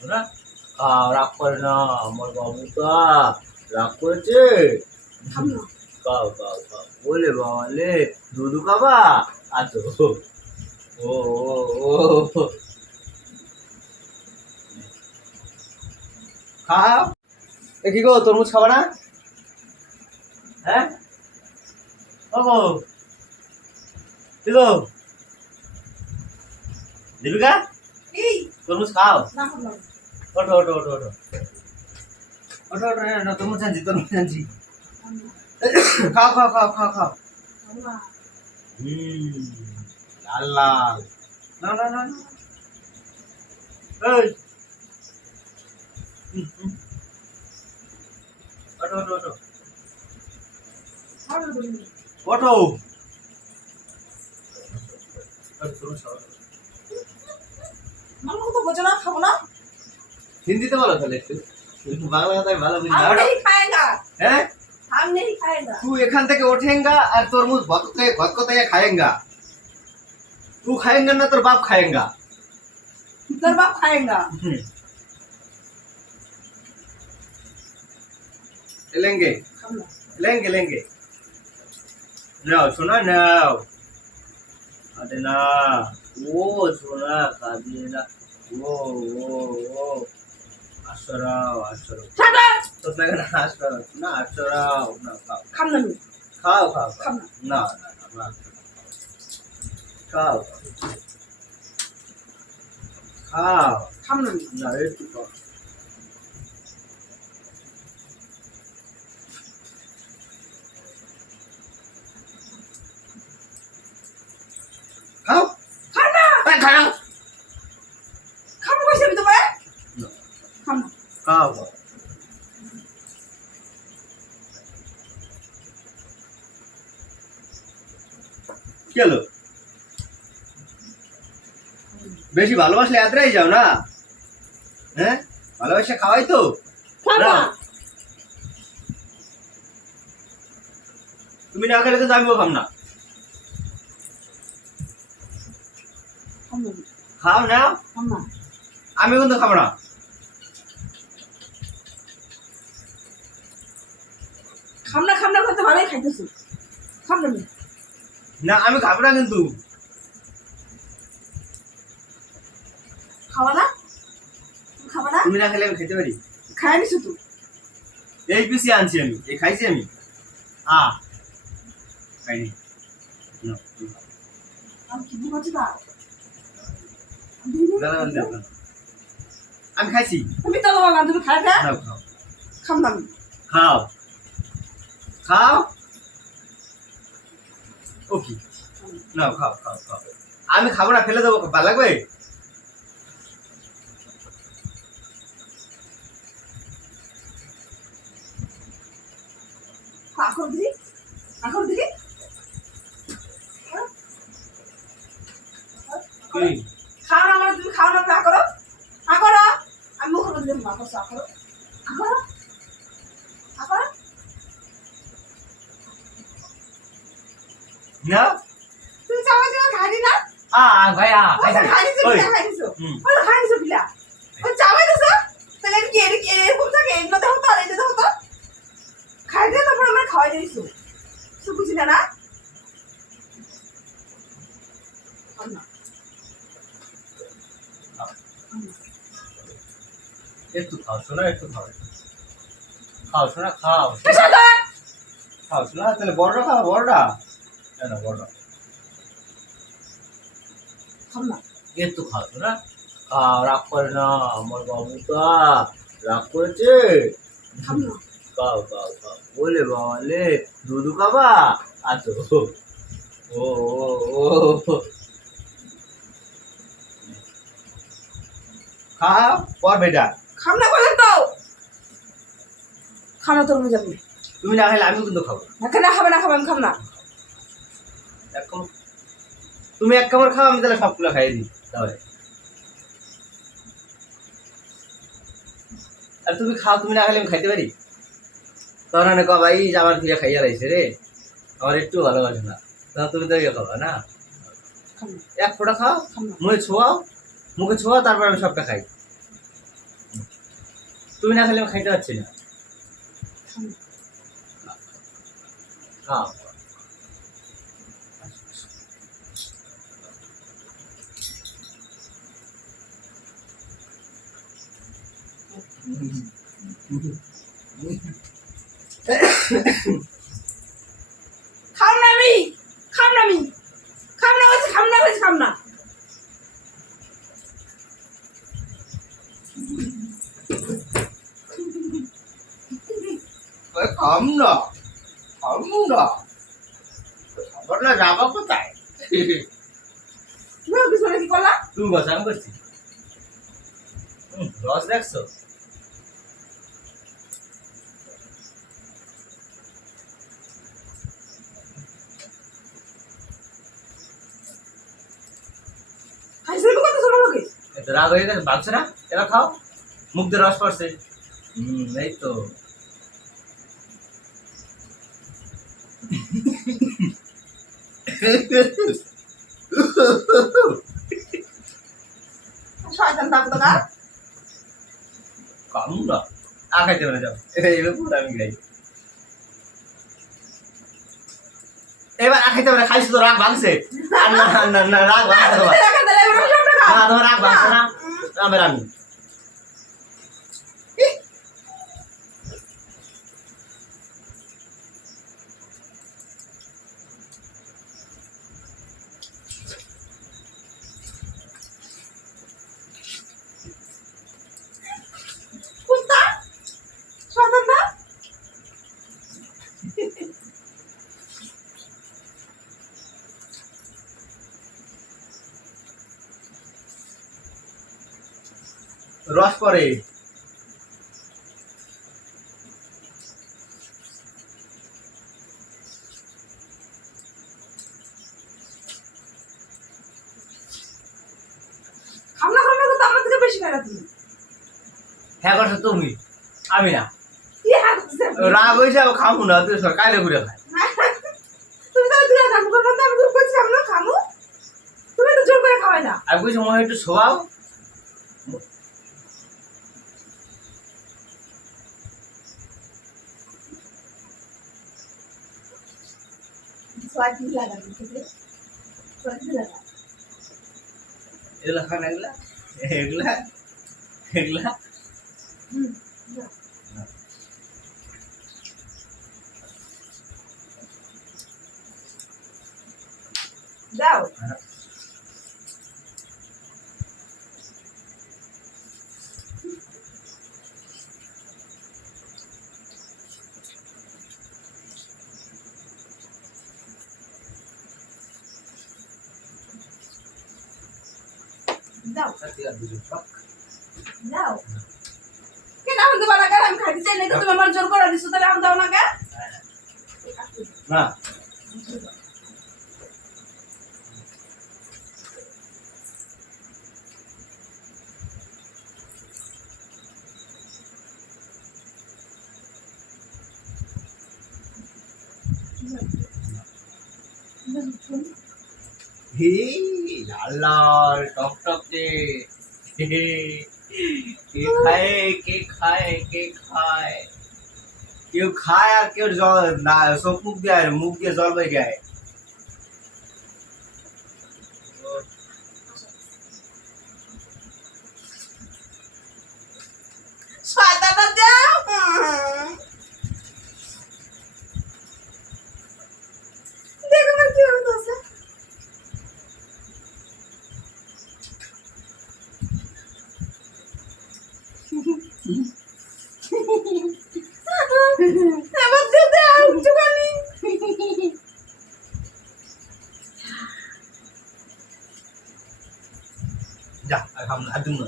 শোনা রাগ করে না আমার বাবুটা রাগ করেছে খাও খাও খাও বলে বাবালে দুধু খাবা আচ্ছা ও ও ও খাও কি গো তরমুজ খাবা না হ্যাঁ ও কি গো দীপিকা তরমুজ খাও ওঠো ওঠো ওঠো ওঠো ওঠো ওঠো না তরমুজ আনছি খাও খাও খাও খাও খাও লাল লাল না না না এই ওঠো ওঠো ওঠো ওঠো হিন্দিতে বলো তাহলে একটু বাংলা কথায় ভালো বুঝি হ্যাঁ तू एखान থেকে उठेगा और तरमुज भटकते खाएगा तू खाएगा ना तेरा बाप खाएगा लेंगे लेंगे लेंगे नाओ सुना नाओ अरे ना वो सुना काजी ना वो आश्चराव तो लगे ना आश्चराव ना खाओ खाओ खाओ ना ना खाओ खाओ ना एक तो खाओ खाना खाओ खाओ चलो বেশি ভালোবাসলে আদ্রাই যাও না হ্যাঁ ভালোবাসা খাওয়াই তো তুমি না খেলে তো আমিও খাম না খাও না আমি কিন্তু খাবো না খামনা করতে ভালোই খাইতেছো খামনা না আমি খাবো না কিন্তু খাওয়া না তুমি না খেলে আমি খেতে পারি খাই নিছো তো এই পিসি আনছি আমি এই খাইছি আমি খাইনি আমি খাইছি তুমি তো বাবা তুমি খাই না খাও খামনা খাও খাও ওকে না খাও খাও খাও আমি খাবো না ফেলে দেবো ভালো লাগবে এখন দিদি খাও না মানে তুমি খাও না না করো আমি মুখের মধ্যে মা করছো না তুমি চাও খাই না ভাই খাইছো পিলা ওই চাওয়াই দিছো তাহলে কি এরকম থাকে এগুলো দেখো তো আর এই দেখো তো খাই দিয়ে তারপর আমরা খাওয়াই দিয়েছো তো বুঝলে না একটু খাও শোনা একটু খাও খাও শোনা খাও খাও শোনা তাহলে বড়টা খাও বড়টা না বড়টা একটু খাও শোনা খাও রাগ করে না আমার বাবুটা রাগ করেছে খাও খাও খাও বলে বাবালে দুধু খাবা আচ্ছা ও খাও পর বেটা খামনা বলেন তো খামনা তোর মজা যাবে তুমি না খাইলে আমিও কিন্তু খাবো না খাবে আমি খাম না তুমি এক কামড় খাও আমি তাহলে সবগুলো খাইয়ে দিই তাহলে আর তুমি খাও তুমি না খাইলে আমি খাইতে পারি তখন অনেক ভাই আমার থেকে খাইয়া রাইছে রে আমার একটু ভালোবাসে না তখন তুমি তো খাবা না এক ফোঁটা খাও মুখে ছোঁয়াও তারপর আমি সবটা খাই তুমি না খেলে আমি খাইতে পারছি না। খাও। খাম না আমি, খাম না আমি, খাম না বলছি, খাম না বলছি, খাম না। খাম না, খাম না, খাবার না যাবা কোথায়? তুমি ওর পিছনে কি করলা? তুমি বসে আমি করছি। রস দেখছো? হাসির কত ছোট লোকে। এত রাগ হয়ে গেছে, ভাবছো না? এবার খাও, মুখ দিয়ে রস পড়ছে। এই তো। শয়তান দাবদার। খাম না, খাইতে পারে যাও। এইবার পুরো আমি খাই। এবার খাইতে পারে, খাইছি তো রাগ ভাঙছে। না না না, রাগ ভাঙছে তোমার। না তোমার রাগ ভাঙছে না, এবার আমি। কুত্তা, শয়তান দা। রস পরে। খাম না কুত্তা আমার থেকে বেশি খাই তুমি। হ্যাঁ করছো তুমি, আমি না। কি হাত দিছে? রাগ হয়েছে, খামু না, তুই সর কাইলে ঘুরে খাই। তুমি তো দুলা খামু করো না, আমি তো কইছি আমরা খামু। তুমি তো জোর করে খাওয়াই না। আমি কইছি মনে হয় একটু শোয়াও। সোয়াদ কি লাগা দিতে? সোয়াদ কি লাগা? এগুলা খান, এগুলা এগুলা এগুলা দাও। দাও। দাও। কে না হতে পারা আমি খাইতে চাই না, তো তুমি আমার জোর করে দিছো, তাহলে আমি দাও না কে? না হে লাল লাল টকটকে। হে, কে খায় কে খায় কে খায়? কেউ খায় আর কেউ জল না, চোখ মুখ দিয়ে আর মুখ দিয়ে জল বয়ে যায়। শয়তানটা দাও। দেখো না কি হইতাছে। আবার দিয়ে দাও একটুখানি। যা আর খাম না, আর দিন না।